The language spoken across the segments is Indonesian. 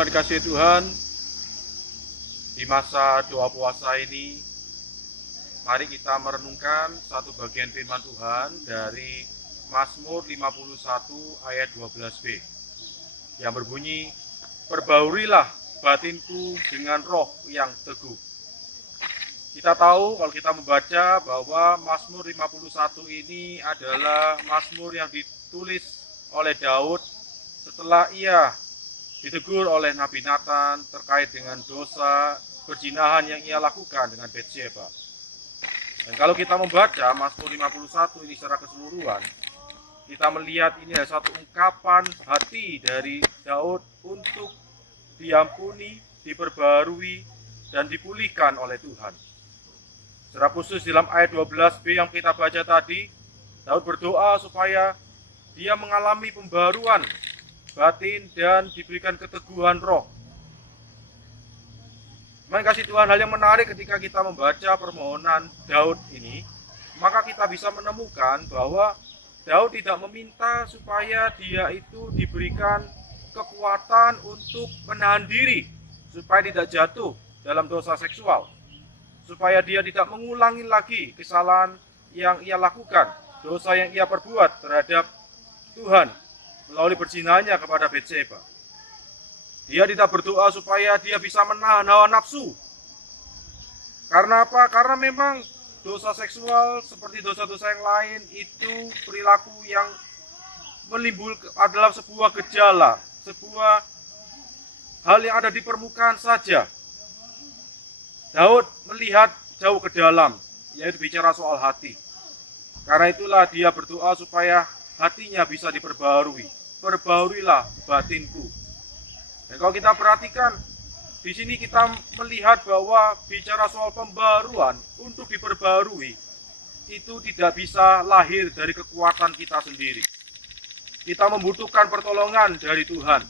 Jemaat dikasihi Tuhan, di masa doa puasa ini, mari kita merenungkan satu bagian firman Tuhan dari Mazmur 51 ayat 12b, yang berbunyi, "Perbaurilah batinku dengan roh yang teguh." Kita tahu kalau kita membaca bahwa Mazmur 51 ini adalah Mazmur yang ditulis oleh Daud setelah ia ditegur oleh Nabi Nathan terkait dengan dosa perzinahan yang ia lakukan dengan Batsheba. Dan kalau kita membaca Mazmur 51 ini secara keseluruhan, kita melihat ini adalah satu ungkapan hati dari Daud untuk diampuni, diperbarui, dan dipulihkan oleh Tuhan. Secara khusus dalam ayat 12b yang kita baca tadi, Daud berdoa supaya dia mengalami pembaruan batin dan diberikan keteguhan roh. Memang kasih Tuhan, hal yang menarik ketika kita membaca permohonan Daud ini, maka kita bisa menemukan bahwa Daud tidak meminta supaya dia itu diberikan kekuatan untuk menahan diri supaya tidak jatuh dalam dosa seksual, supaya dia tidak mengulangi lagi kesalahan yang ia lakukan, dosa yang ia perbuat terhadap Tuhan melalui perzinahannya kepada Batsheba. Dia tidak berdoa supaya dia bisa menahan hawa nafsu. Karena apa? Karena memang dosa seksual seperti dosa-dosa yang lain itu perilaku yang menimbulkan adalah sebuah gejala, sebuah hal yang ada di permukaan saja. Daud melihat jauh ke dalam, yaitu bicara soal hati. Karena itulah dia berdoa supaya hatinya bisa diperbarui. Perbaurilah batinku. Dan kalau kita perhatikan, di sini kita melihat bahwa bicara soal pembaruan untuk diperbarui, itu tidak bisa lahir dari kekuatan kita sendiri. Kita membutuhkan pertolongan dari Tuhan.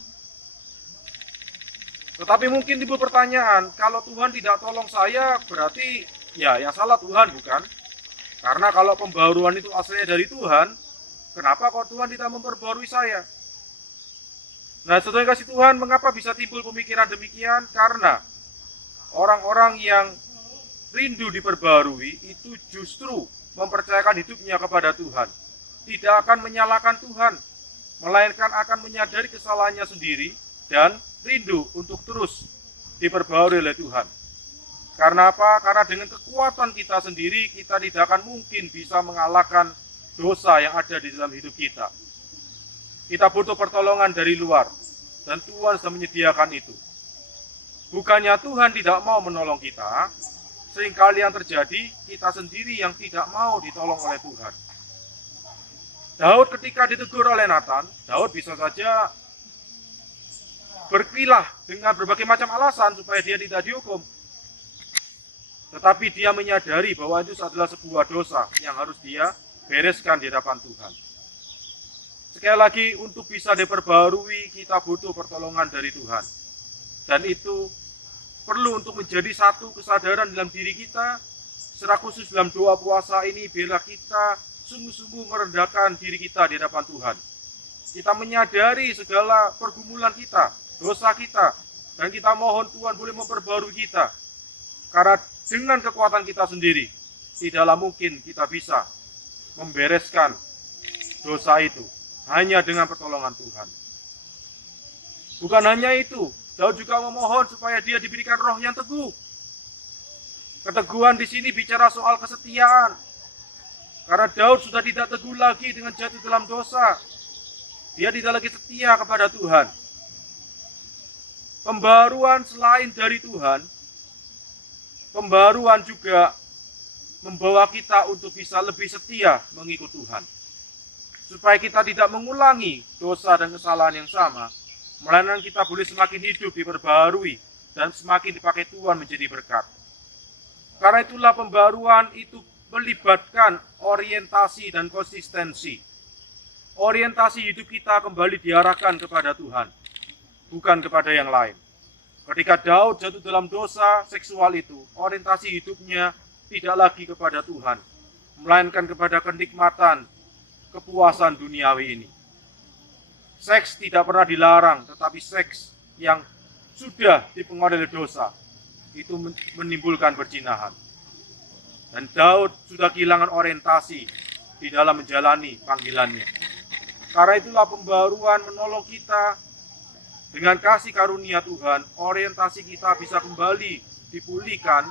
Tetapi mungkin timbul pertanyaan, kalau Tuhan tidak tolong saya, berarti ya yang salah Tuhan, bukan? Karena kalau pembaruan itu asalnya dari Tuhan, kenapa kok Tuhan tidak memperbarui saya? Nah, saudara kasih Tuhan, mengapa bisa timbul pemikiran demikian? Karena orang-orang yang rindu diperbarui itu justru mempercayakan hidupnya kepada Tuhan. Tidak akan menyalahkan Tuhan, melainkan akan menyadari kesalahannya sendiri dan rindu untuk terus diperbarui oleh Tuhan. Karena apa? Karena dengan kekuatan kita sendiri, kita tidak akan mungkin bisa mengalahkan dosa yang ada di dalam hidup kita. Kita butuh pertolongan dari luar, dan Tuhan sudah menyediakan itu. Bukannya Tuhan tidak mau menolong kita, seringkali yang terjadi, kita sendiri yang tidak mau ditolong oleh Tuhan. Daud ketika ditegur oleh Nathan, Daud bisa saja berkilah dengan berbagai macam alasan supaya dia tidak dihukum. Tetapi dia menyadari bahwa itu adalah sebuah dosa yang harus dia bereskan di hadapan Tuhan. Sekali lagi, untuk bisa diperbarui, kita butuh pertolongan dari Tuhan. Dan itu perlu untuk menjadi satu kesadaran dalam diri kita, secara khusus dalam doa puasa ini, bila kita sungguh-sungguh merendahkan diri kita di hadapan Tuhan. Kita menyadari segala pergumulan kita, dosa kita, dan kita mohon Tuhan boleh memperbarui kita. Karena dengan kekuatan kita sendiri, tidaklah mungkin kita bisa membereskan dosa itu. Hanya dengan pertolongan Tuhan. Bukan hanya itu, Daud juga memohon supaya dia diberikan roh yang teguh. Keteguhan di sini bicara soal kesetiaan. Karena Daud sudah tidak teguh lagi dengan jatuh dalam dosa. Dia tidak lagi setia kepada Tuhan. Pembaruan selain dari Tuhan, pembaruan juga membawa kita untuk bisa lebih setia mengikut Tuhan. Supaya kita tidak mengulangi dosa dan kesalahan yang sama, melainkan kita boleh semakin hidup diperbarui dan semakin dipakai Tuhan menjadi berkat. Karena itulah pembaruan itu melibatkan orientasi dan konsistensi. Orientasi hidup kita kembali diarahkan kepada Tuhan, bukan kepada yang lain. Ketika Daud jatuh dalam dosa seksual itu, orientasi hidupnya tidak lagi kepada Tuhan, melainkan kepada kenikmatan, kepuasan duniawi ini. Seks tidak pernah dilarang, tetapi seks yang sudah dipengaruhi oleh dosa, itu menimbulkan perzinahan. Dan Daud sudah kehilangan orientasi di dalam menjalani panggilannya. Karena itulah pembaruan menolong kita dengan kasih karunia Tuhan, orientasi kita bisa kembali dipulihkan,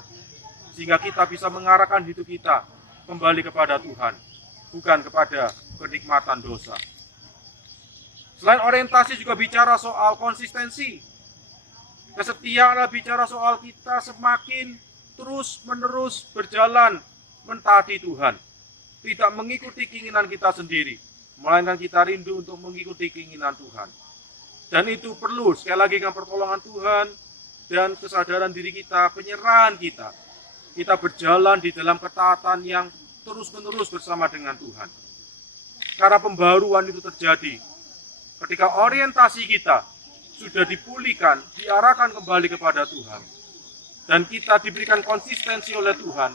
sehingga kita bisa mengarahkan hidup kita kembali kepada Tuhan, bukan kepada kenikmatan dosa. Selain orientasi juga bicara soal konsistensi. Kesetiaan adalah bicara soal kita semakin terus-menerus berjalan mentaati Tuhan. Tidak mengikuti keinginan kita sendiri, melainkan kita rindu untuk mengikuti keinginan Tuhan. Dan itu perlu, sekali lagi, dengan pertolongan Tuhan dan kesadaran diri kita, penyerahan kita. Kita berjalan di dalam ketaatan yang terus-menerus bersama dengan Tuhan. Karena pembaruan itu terjadi ketika orientasi kita sudah dipulihkan, diarahkan kembali kepada Tuhan. Dan kita diberikan konsistensi oleh Tuhan,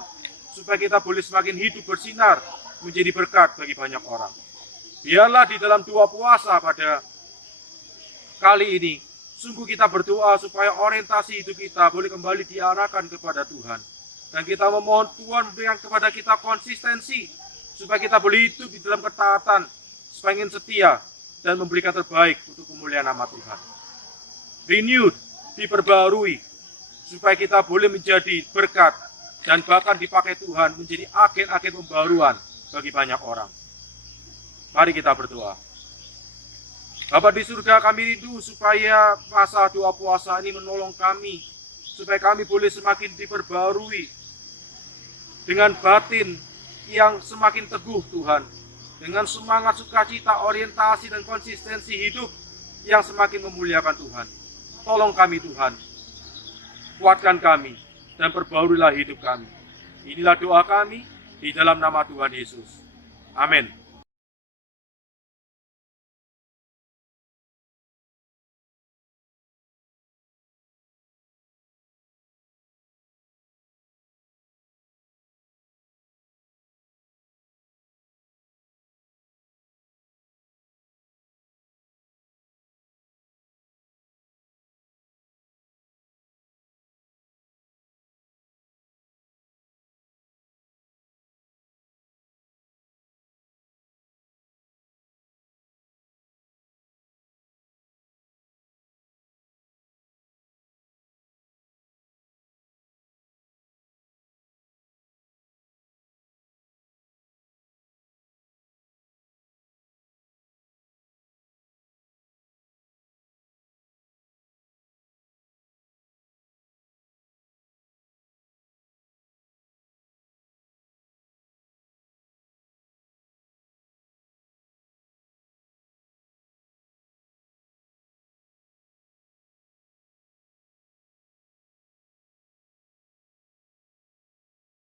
supaya kita boleh semakin hidup bersinar, menjadi berkat bagi banyak orang. Biarlah di dalam doa puasa pada kali ini, sungguh kita berdoa supaya orientasi hidup kita boleh kembali diarahkan kepada Tuhan. Dan kita memohon Tuhan memberikan kepada kita konsistensi, supaya kita boleh hidup di dalam ketaatan, semakin setia, dan memberikan terbaik untuk kemuliaan nama Tuhan. Renewed, diperbarui, supaya kita boleh menjadi berkat, dan bahkan dipakai Tuhan menjadi agen-agen pembaruan bagi banyak orang. Mari kita berdoa. Bapa di surga, kami rindu supaya masa doa puasa ini menolong kami, supaya kami boleh semakin diperbarui dengan batin yang semakin teguh Tuhan, dengan semangat sukacita, orientasi dan konsistensi hidup yang semakin memuliakan Tuhan. Tolong kami Tuhan, kuatkan kami dan perbaruilah hidup kami. Inilah doa kami di dalam nama Tuhan Yesus. Amin.